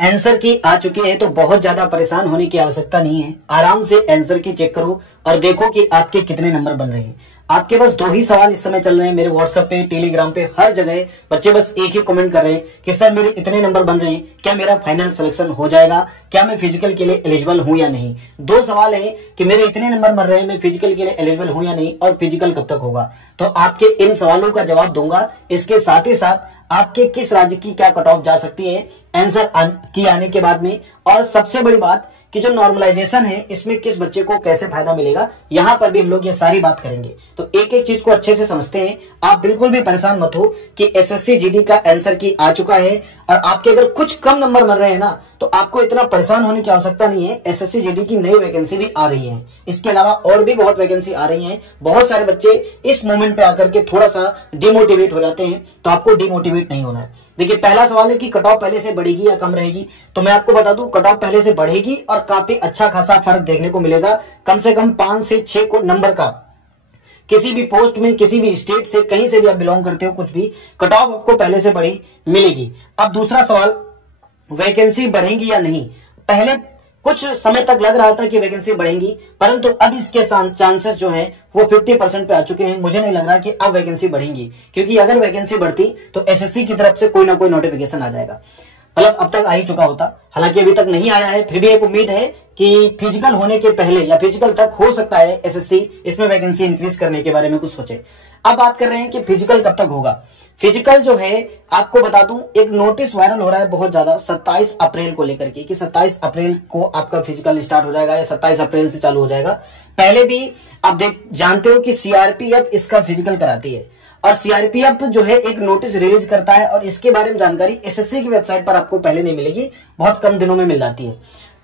Answer की आ चुकी है, तो बहुत ज्यादा परेशान होने की आवश्यकता नहीं है। आराम से आंसर की चेक करो और देखो कि आपके कितने नंबर बन रहे हैं। आपके बस 2 ही सवाल इस समय चल रहे हैं मेरे व्हाट्सएप पे, टेलीग्राम पे, हर जगह बच्चे बस एक ही कमेंट कर रहे हैं कि सर मेरे इतने नंबर बन रहे हैं, क्या मेरा फाइनल सिलेक्शन हो जाएगा, क्या मैं फिजिकल के लिए एलिजिबल हूं या नहीं। 2 सवाल है कि मेरे इतने नंबर बन रहे हैं, मैं फिजिकल के लिए एलिजिबल हूं या नहीं, और फिजिकल कब तक होगा। तो आपके इन सवालों का जवाब दूंगा। इसके साथ ही साथ आपके किस राज्य की क्या कट ऑफ जा सकती है आंसर की आने के बाद में, और सबसे बड़ी बात कि जो नॉर्मलाइजेशन है इसमें किस बच्चे को कैसे फायदा मिलेगा, यहां पर भी हम लोग ये सारी बात करेंगे। तो एक एक चीज को अच्छे से समझते हैं। आप बिल्कुल भी परेशान मत हो कि एसएससी जीडी का आंसर की आ चुका है और आपके अगर कुछ कम नंबर मिल रहे हैं ना, तो आपको इतना परेशान होने की आवश्यकता नहीं है। एसएससी जीडी की नई वैकेंसी भी आ रही है, इसके अलावा और भी बहुत वैकेंसी आ रही है। बहुत सारे बच्चे इस मोमेंट पे आकर के थोड़ा सा डिमोटिवेट हो जाते हैं, तो आपको डिमोटिवेट नहीं होना है। देखिए, पहला सवाल है कि कट ऑफ पहले से बढ़ेगी या कम रहेगी। तो मैं आपको बता दूं, कट ऑफ पहले से बढ़ेगी और काफी अच्छा खासा फर्क देखने को मिलेगा। कम से कम 5 से 6 नंबर का किसी भी पोस्ट में, किसी भी स्टेट से, कहीं से भी आप बिलोंग करते हो, कुछ भी कट ऑफ आपको पहले से बड़ी मिलेगी। अब दूसरा सवाल, वैकेंसी बढ़ेंगी या नहीं। पहले कुछ समय तक लग रहा था कि वैकेंसी बढ़ेंगी, परंतु अब इसके चांसेस जो हैं वो 50% पे आ चुके हैं। मुझे नहीं लग रहा कि अब वैकेंसी बढ़ेंगी, क्योंकि अगर वैकेंसी बढ़ती तो एसएससी की तरफ से कोई ना कोई नोटिफिकेशन आ जाएगा। मतलब अब तक आ ही चुका होता, हालांकि अभी तक नहीं आया है। फिर भी एक उम्मीद है कि फिजिकल होने के पहले या फिजिकल तक हो सकता है एसएससी इसमें वैकेंसी इंक्रीज करने के बारे में कुछ सोचे। अब बात कर रहे हैं कि फिजिकल कब तक होगा। फिजिकल जो है, आपको बता दूं, एक नोटिस वायरल हो रहा है बहुत ज्यादा 27 अप्रैल को लेकर के कि 27 अप्रैल को आपका फिजिकल स्टार्ट हो जाएगा या 27 अप्रैल से चालू हो जाएगा। पहले भी आप जानते हो कि सीआरपीएफ इसका फिजिकल कराती है, और सीआरपीएफ जो है एक नोटिस रिलीज करता है, और इसके बारे में जानकारी एसएससी की वेबसाइट पर आपको पहले नहीं मिलेगी, बहुत कम दिनों में मिल जाती है।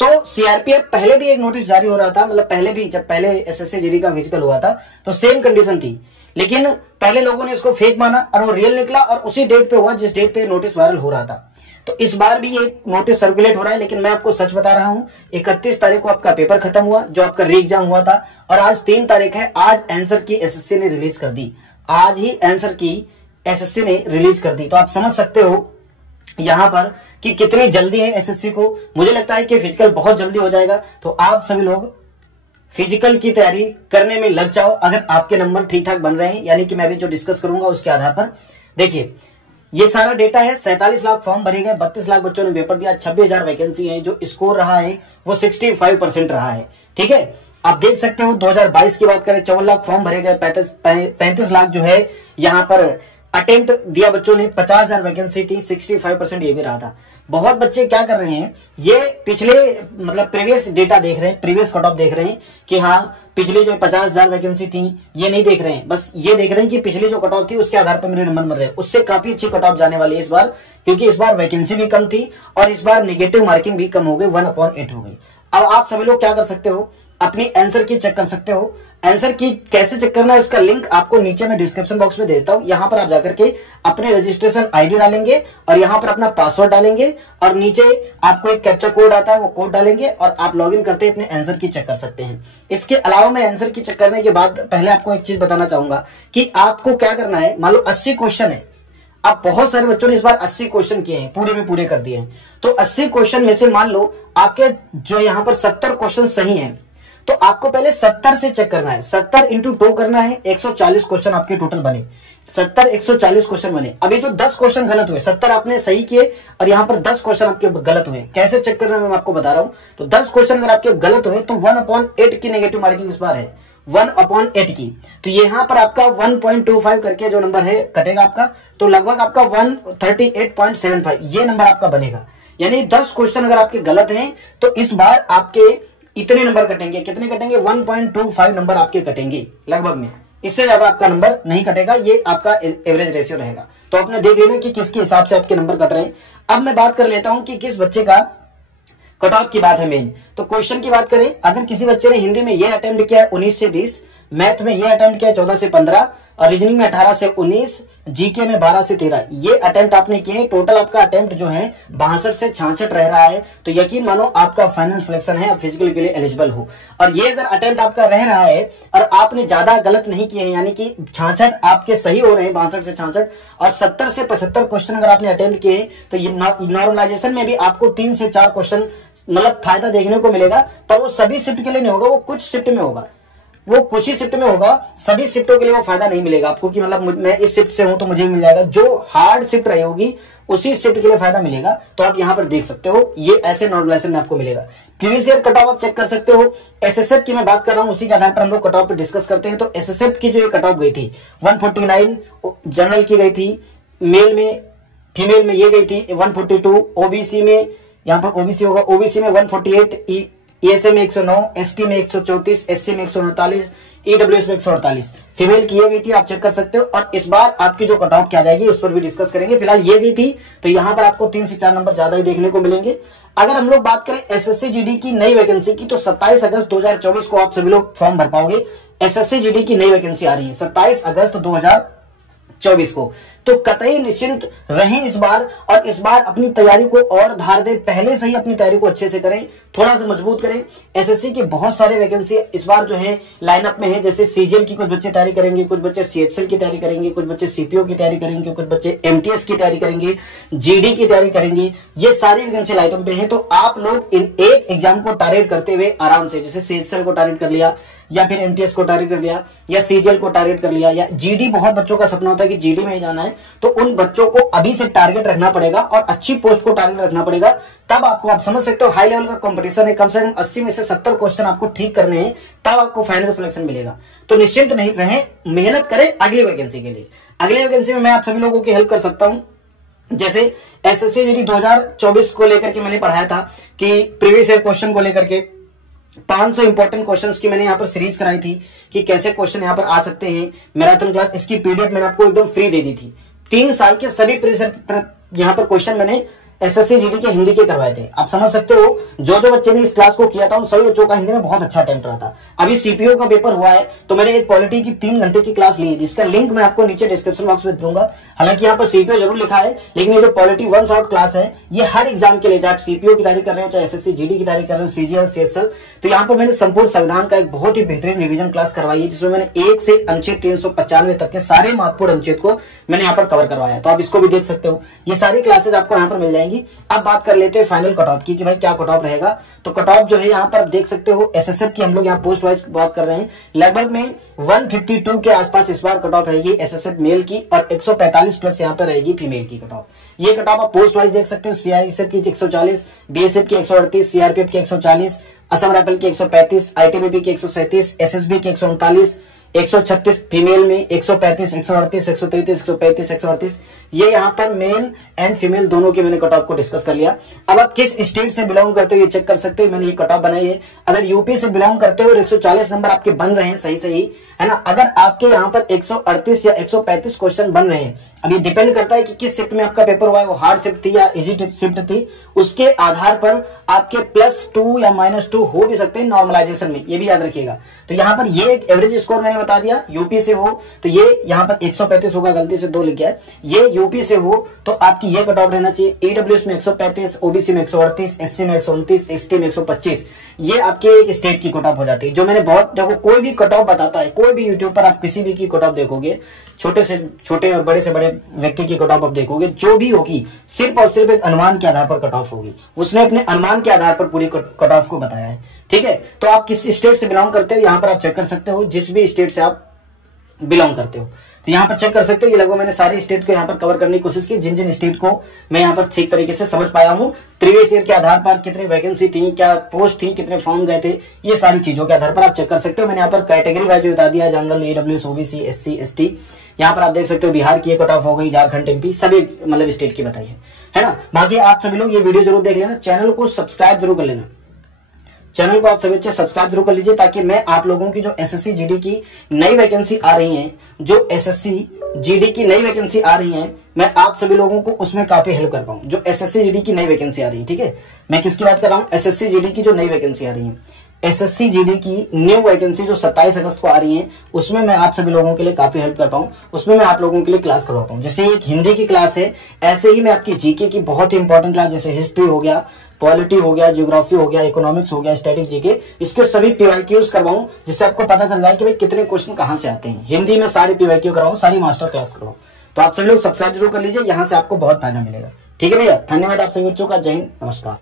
तो सीआरपीएफ पहले भी एक नोटिस जारी हो रहा था, मतलब पहले भी जब पहले एसएससी जीडी का फिजिकल हुआ था तो सेम कंडीशन थी, लेकिन पहले लोगों ने इसको फेक माना और वो रियल निकला, और उसी डेट पे हुआ जिस डेट पे नोटिस वायरल हो रहा था। तो इस बार भी एक नोटिस सर्कुलेट हो रहा है, लेकिन मैं आपको सच बता रहा हूं, 31 तारीख को आपका पेपर खत्म हुआ, जो आपका री एग्जाम हुआ था, और आज 3 तारीख है। आज आंसर की एसएससी ने रिलीज कर दी, आज ही आंसर की एसएससी ने रिलीज कर दी। तो आप समझ सकते हो यहां पर कि कितनी जल्दी है एसएससी को। मुझे लगता है कि फिजिकल बहुत जल्दी हो जाएगा, तो आप सभी लोग फिजिकल की तैयारी करने में लग जाओ अगर आपके नंबर ठीक ठाक बन रहे हैं, यानी कि मैं भी जो डिस्कस करूंगा उसके आधार पर। देखिए, ये सारा डेटा है। 47 लाख फॉर्म भरे गए, 32 लाख बच्चों ने पेपर दिया, 26,000 वैकेंसी है। जो स्कोर रहा है वो 65% रहा है। ठीक है, आप देख सकते हो 2022 की बात करें, 54 लाख फॉर्म भरे गए, 35 लाख जो है यहाँ पर अटेम्प्ट दिया बच्चों ने, 50,000 वैकेंसी थी, 65% ये भी रहा था। बहुत बच्चे क्या कर रहे हैं, ये पिछले मतलब प्रीवियस डेटा देख रहे हैं, प्रीवियस कट ऑफ देख रहे हैं कि हाँ पिछले जो 50,000 वैकेंसी थी ये नहीं देख रहे हैं, बस ये देख रहे हैं कि पिछली जो कट ऑफ थी उसके आधार पर मेरे नंबर मिल रहे हैं। उससे काफी अच्छी कट ऑफ जाने वाली है इस बार, क्योंकि इस बार वैकेंसी भी कम थी और इस बार नेगेटिव मार्किंग भी कम हो गई, 1/8 हो गई। अब आप सभी लोग क्या कर सकते हो, अपनी आंसर की चेक कर सकते हो। आंसर की कैसे चेक करना है उसका लिंक आपको नीचे मैं डिस्क्रिप्शन बॉक्स में देता हूं। यहां पर आप जाकर के अपने रजिस्ट्रेशन आईडी डालेंगे और यहां पर अपना पासवर्ड डालेंगे, और नीचे आपको एक कैप्चा कोड आता है, वो कोड डालेंगे और आप लॉगिन करते अपने आंसर की चेक कर सकते हैं। इसके अलावा मैं आंसर की चेक करने के बाद पहले आपको एक चीज बताना चाहूंगा कि आपको क्या करना है। मान लो 80 क्वेश्चन है, अब बहुत सारे बच्चों ने इस बार 80 क्वेश्चन किए हैं, पूरे में पूरे कर दिए हैं। तो 80 क्वेश्चन में से मान लो आपके जो यहाँ पर 70 क्वेश्चन सही हैं, तो आपको पहले 70 से चेक करना है। 70 इंटू 2 करना है, 140 क्वेश्चन आपके टोटल बने। 70 140 क्वेश्चन बने। अभी जो 10 क्वेश्चन गलत हुए, 70 आपने सही किए और यहाँ पर 10 क्वेश्चन आपके गलत हुए, कैसे चेक करना है मैं आपको बता रहा हूं। तो 10 क्वेश्चन अगर आपके गलत हुए तो 1/8 की नेगेटिव मार्किंग इस बार है, 1/8 की। तो यहाँ पर आपका 1.25 करके जो नंबर है कटेगा आपका, तो लगभग आपका 138.75 ये नंबर आपका बनेगा। यानी 10 क्वेश्चन अगर आपके गलत हैं तो इस बार आपके इतने नंबर कटेंगे। कितने कटेंगे, 1.25 नंबर आपके कटेंगे लगभग में, इससे ज्यादा आपका नंबर नहीं कटेगा। ये आपका एवरेज रेशियो रहेगा। तो आपने देख लेना कि किसके हिसाब से आपके नंबर कट रहे हैं। अब मैं बात कर लेता हूं कि किस बच्चे का कट ऑफ की बात है मेन। तो क्वेश्चन की बात करें, अगर किसी बच्चे ने हिंदी में ये अटेम्प्ट किया है 19 से 20, मैथ में ये अटेम्प्ट किया 14 से 15, और रीजनिंग में 18 से 19, जीके में 12 से 13, ये अटेम्प्ट आपने किए। टोटल आपका अटेम्प्ट जो है 62 से 66 रह रहा है। तो यकीन मानो आपका फाइनल सिलेक्शन है, आप फिजिकल के लिए एलिजिबल हो। और ये अगर अटेम्प्ट आपका रह रहा है और आपने ज्यादा गलत नहीं किए हैं, यानी कि 66 आपके सही हो रहे हैं, 62 से 66, और 70 से 75 क्वेश्चन अगर आपने अटेम्प्ट किए हैं, तो ये नॉर्मलाइजेशन में भी आपको 3 से 4 क्वेश्चन मतलब फायदा देखने को मिलेगा। पर वो सभी शिफ्ट के लिए नहीं होगा, वो कुछ शिफ्ट में होगा, वो कुछ ही शिफ्ट में होगा। सभी शिफ्टों के लिए वो फायदा नहीं मिलेगा आपको कि मतलब मैं इस शिफ्ट से हूं तो मुझे मिल जाएगा। जो हार्ड शिफ्ट रही होगी उसी शिफ्ट के लिए फायदा मिलेगा। तो आप यहां पर देख सकते हो, ये ऐसे नॉर्मलाइजेशन में आपको मिलेगा। प्रीवियस ईयर कट ऑफ आप चेक कर सकते हो। एसएसएफ की मैं बात कर रहा हूं, उसी के आधार पर हम लोग कट ऑफ पे डिस्कस करते हैं। तो एसएसएफ की जो ये कट ऑफ गई थी 149 जनरल की गई थी, मेल में, फीमेल में ये गई थी 142, ओबीसी में, यहां पर ओबीसी होगा, ओबीसी में 148, ईएसए में 109, एसटी में 134, एससी में 149, ईडब्ल्यूएस में 148 फीमेल की ये गई थी, आप चेक कर सकते हो। और इस बार आपकी जो कट ऑफ क्या जाएगी उस पर भी डिस्कस करेंगे। फिलहाल ये गई थी, तो यहां पर आपको 3 से 4 नंबर ज्यादा ही देखने को मिलेंगे। अगर हम लोग बात करें एसएससी जीडी की नई वैकेंसी की, तो 27 अगस्त 2024 को आप सभी लोग फॉर्म भर पाओगे। एसएससी जीडी की नई वैकेंसी आ रही है 27 अगस्त 2024 को। तो कतई निश्चिंत रहें इस बार, और इस बार अपनी तैयारी को और धार दें, पहले से ही अपनी तैयारी को अच्छे से करें, थोड़ा सा मजबूत करें। एसएससी की बहुत सारे वैकेंसी इस बार जो है लाइनअप में है। जैसे सीजीएल की कुछ बच्चे तैयारी करेंगे, कुछ बच्चे सीएचएल की तैयारी करेंगे, कुछ बच्चे सीपीओ की तैयारी करेंगे, कुछ बच्चे एमटीएस की तैयारी करेंगे, जीडी की तैयारी करेंगे। ये सारी वैकेंसी लाइनअप पे है। तो आप लोग इन एक एग्जाम को टारगेट करते हुए आराम से, जैसे सीएचएल को टारगेट कर लिया, या फिर एमटीएस को टारगेट कर लिया, या सीजीएल को टारगेट कर लिया, या जीडी, बहुत बच्चों का सपना होता है कि जीडी में ही जाना है, तो उन बच्चों को अभी से टारगेट रखना पड़ेगा और अच्छी पोस्ट को टारगेट रखना पड़ेगा। तब आपको, आप समझ सकते हो, हाई लेवल का कंपटीशन है, कम से कम 80 में से 70 क्वेश्चन आपको ठीक करने हैं, तब आपको फाइनल सिलेक्शन मिलेगा। तो निश्चिंत नहीं रहें, मेहनत करें अगली वैकेंसी के लिए। अगली वैकेंसी में मैं आप सभी लोगों की हेल्प कर सकता हूं। जैसे एसएससी जीडी 2024 को लेकर के मैंने पढ़ाया था कि प्रीवियस ईयर क्वेश्चन को लेकर के 500 इंपॉर्टेंट क्वेश्चंस की मैंने यहाँ पर सीरीज कराई थी कि कैसे क्वेश्चन यहाँ पर आ सकते हैं। मैराथन क्लास, इसकी पीडीएफ मैंने आपको एकदम फ्री दे दी थी। 3 साल के सभी प्रीवियस यहाँ पर क्वेश्चन मैंने एसएससी जीडी के हिंदी के करवाए थे। आप समझ सकते हो, जो जो बच्चे ने इस क्लास को किया था उन सभी बच्चों का हिंदी में बहुत अच्छा अटेम्प्ट रहा था। अभी सीपीओ का पेपर हुआ है, तो मैंने एक पॉलिटी की 3 घंटे की क्लास ली है, जिसका लिंक मैं आपको नीचे डिस्क्रिप्शन बॉक्स में दूंगा। हालांकि यहाँ पर सीपीओ जरूर लिखा है, लेकिन ये जो पॉलिटी 1 शॉट क्लास है, ये हर एग्जाम के लिए, चाहे सीपीओ की तैयारी कर रहे हो, चाहे एसएससी जीडी की तैयारी कर रहे हो, सीजीएल, सीएसएल, तो यहाँ पर मैंने संपूर्ण संविधान का एक बहुत ही बेहतरीन रिवीजन क्लास करवाई है, जिसमें मैंने 1 से अनुच्छेद 395 तक के सारे महत्वपूर्ण अनुच्छेद को मैंने यहाँ पर कवर करवाया। तो आप इसको भी देख सकते हो, ये सारी क्लासेज आपको यहाँ पर मिल जाएंगी। अब बात कर लेते हैं फाइनल कट ऑफ की कि भाई क्या कट ऑफ रहेगा। तो कट ऑफ जो है यहाँ पर देख सकते हो, एसएसएफ की हम लोग यहाँ पोस्ट वाइज बात कर रहे हैं, लगभग में 152 के आसपास इस बार कट ऑफ रहेगी एसएसएफ मेल की, और 145 प्लस यहाँ पर रहेगी फीमेल की कट ऑफ। ये कट ऑफ आप पोस्ट वाइज देख सकते हो। सीआईएसएफ की 140, बीएसएफ की 138, सीआरपीएफ की 140, असम राइफल की 135, आईटीबीपी की 137, एसएसबी की 139, 136 फीमेल में, 135, 138, 133, 135, 138, ये यहाँ पर मेल एंड फीमेल दोनों के मैंने कट ऑफ को डिस्कस कर लिया। अब आप किस स्टेट से बिलोंग करते हो ये चेक कर सकते हो, मैंने ये कट ऑफ बनाई है। अगर यूपी से बिलोंग करते हो 140 नंबर आपके बन रहे हैं, सही सही है ना। अगर आपके यहाँ पर 138 या 135 क्वेश्चन बन रहे हैं, अब ये डिपेंड करता है कि किस शिफ्ट में आपका पेपर हुआ है, वो हार्ड शिफ्ट थी या इजी शिफ्ट थी, उसके आधार पर आपके +2 या -2 हो भी सकते हैं नॉर्मलाइजेशन में, ये भी याद रखिएगा। तो यहाँ पर ये एक एवरेज स्कोर मैंने बता दिया, यूपी से हो तो ये यहाँ पर 135 होगा, गलती से 2 लिख गया है, ये यूपी से हो तो आपकी ये कट ऑफ रहना चाहिए। ईडब्ल्यूएस में 135, ओबीसी में 138, एससी में 129, एसटी में 125, ये आपके एक स्टेट की कट ऑफ हो जाती है। जो मैंने बहुत, देखो कोई भी कट ऑफ बताता है, कोई भी यूट्यूब पर आप किसी भी की कट ऑफ देखोगे, छोटे से छोटे और बड़े से बड़े व्यक्ति की कट ऑफ आप देखोगे, जो भी होगी सिर्फ और सिर्फ एक अनुमान के आधार पर कट ऑफ होगी। उसने अपने अनुमान के आधार पर पूरी कट ऑफ को बताया है, ठीक है। तो आप किस स्टेट से बिलोंग करते हो यहाँ पर आप चेक कर सकते हो, जिस भी स्टेट से आप बिलोंग करते हो तो यहाँ पर चेक कर सकते हो। ये लगभग मैंने सारे स्टेट को यहाँ पर कवर करने की कोशिश की, जिन जिन स्टेट को मैं यहाँ पर ठीक तरीके से समझ पाया हूँ। प्रीवियस ईयर के आधार पर कितनी वैकेंसी थी, क्या पोस्ट थी, कितने फॉर्म गए थे, ये सारी चीजों के आधार पर आप चेक कर सकते हो। मैंने यहाँ पर कैटेगरी वाइज बता दिया, general, EWS, OBC, SC, ST. यहाँ पर आप देख सकते हो बिहार की कट ऑफ हो गई, झारखंड, एमपी, सभी मतलब स्टेट की बताई है ना। बाकी आप सभी लोग ये वीडियो जरूर देख लेना, चैनल को सब्सक्राइब जरूर कर लेना, चैनल को आप सभी अच्छे सब्सक्राइब जरूर कर लीजिए, ताकि मैं आप लोगों की जो एसएससी जीडी की नई वैकेंसी आ रही है, जो एसएससी जीडी की नई वैकेंसी आ रही है, मैं आप सभी लोगों को उसमें काफी हेल्प कर पाऊं। जो एसएससी जीडी की नई वैकेंसी आ रही है, ठीक है, मैं किसकी बात कर रहा हूं, एसएससी जीडी की जो नई वैकेंसी आ रही है, एसएससी जीडी की न्यू वैकेंसी जो 27 अगस्त को आ रही है, उसमें मैं आप सभी लोगों के लिए काफी हेल्प कर पाऊं, उसमें मैं आप लोगों के लिए क्लास करवा पाऊं। जैसे एक हिंदी की क्लास है, ऐसे ही मैं आपकी जीके की बहुत ही इंपॉर्टेंट क्लास, जैसे हिस्ट्री हो गया, पॉलिटी हो गया, ज्योग्राफी हो गया, इकोनॉमिक्स हो गया, स्टैटिक जीके, इसके सभी पीवाईक्यूज करवाऊं, जिससे आपको पता चल जाए कि भाई कितने क्वेश्चन कहां से आते हैं। हिंदी में सारे पीवाईक्यू करवाऊं, सारी मास्टर क्लास करवाऊं। तो आप सभी लोग सब्सक्राइब जरूर कर लीजिए, यहां से आपको बहुत फायदा मिलेगा। ठीक है भैया, धन्यवाद आप सभी बच्चों का। जय हिंद, नमस्कार।